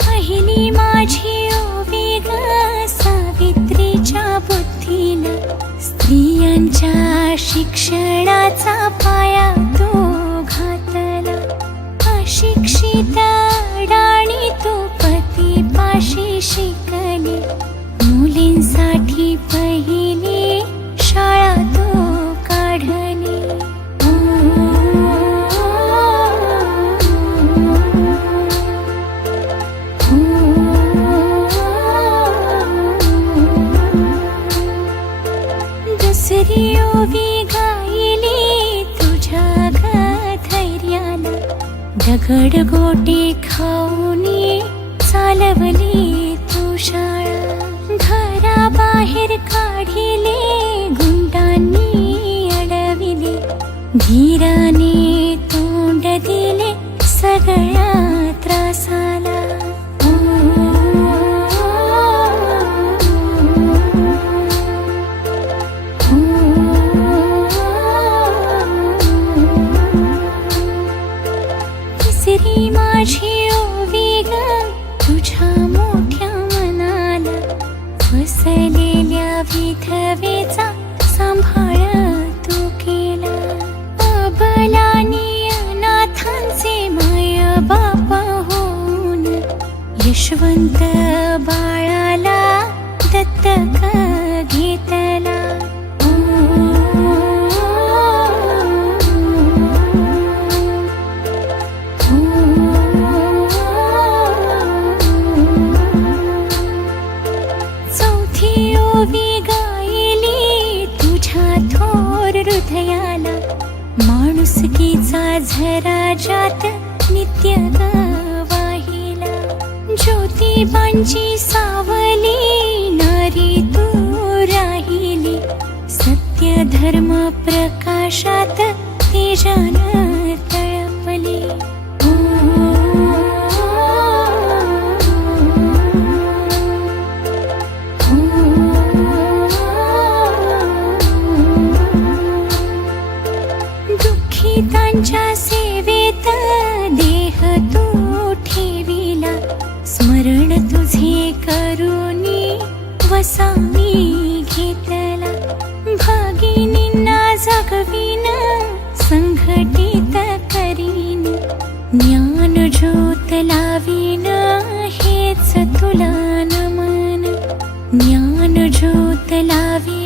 पहिली माझी ओवी ग सावित्रीच्या बुद्धीला, स्त्रियांच्या शिक्षणाचा पाया तो घातला. अशिक्षित अडाणी तो पतीपाशी शिकले, मुलींसाठी पहिली शाळा तो काढली. दुसरी ओवी गायली तुझ्या ग धैर्याला, दगड गोटे खाऊनी चालवली तू शाळा. घराबाहेर काढिले गुंडांनी अडविले, धीराने तोंड दिले सगळ्या त्रासाला. तिसरी माझी ओवी ग तुझ्या मोठ्या मनाला, फसलेल्या विधवेचा सांभाळ तू केला. अबलानी अनाथांचे माय बाप होऊन, यशवंत बाळाला दत्तक घेतला. चौथी ओवी गायली तुझ्या थोर हृदयाला, माणुसकीचा झरा ज्यात नित्य ग वाहिला. ज्योतिबांची सावली नारी तू राहिली, सत्य धर्म प्रकाशात तेजान तळपली. दुःखितांच्या सेवेत देह तू ठेविला, स्मरण तुझे करुनी वसामी घेतला. भगिनींना जगवीन संघटित करीन, ज्ञान ज्योत लावीन हेच तुला नमन. ज्ञान ज्योत लावी